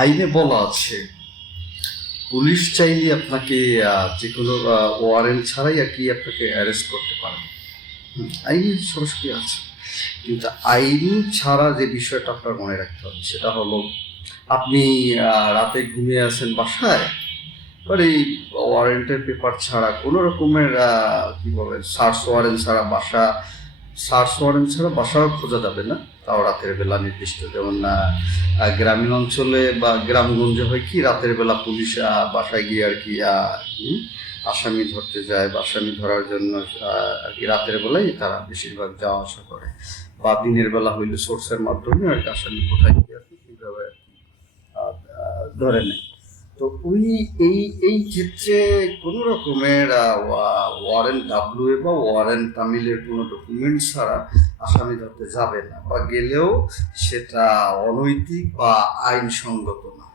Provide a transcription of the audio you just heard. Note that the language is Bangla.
আইনে বলা আছে পুলিশ চাইলে আপনাকে যে কোনো ওয়ারেন্ট ছাড়াই আর কি আপনাকে অ্যারেস্ট করতে পারে। আইনে সরাসরি আছে, কিন্তু আইন ছাড়া যে বিষয়টা আপনার মনে রাখতে হবে সেটা হলো আপনি রাতে ঘুমিয়ে আছেন বাসায়, এবার এই ওয়ারেন্টের পেপার ছাড়া কোনো রকমের কি বলে সার্চ ওয়ারেন্ট ছাড়া বাসাও খোঁজা যাবে না, তাও রাতের বেলা নির্দিষ্ট। যেমন গ্রামীণ অঞ্চলে বা গ্রামগঞ্জে হয় কি রাতের বেলা পুলিশ বাসায় গিয়ে আর কি আসামি ধরতে যায়, বা আসামি ধরার জন্য আর কি রাতের বেলায় তারা বেশিরভাগ যাওয়া আসা করে, বা দিনের বেলা হইলে সোর্সের মাধ্যমে আর কি আসামি কোথায় গিয়ে আর কি কীভাবে ধরে নেয়। তো ওই এই এই ক্ষেত্রে কোনো রকমের ওয়ারেন্ট ডাব্লিউ বা ওয়ারেন্ট তামিলের কোনো ডকুমেন্ট ছাড়া আসামি ধরতে যাবে না, বা গেলেও সেটা অনৈতিক বা আইনসঙ্গত না।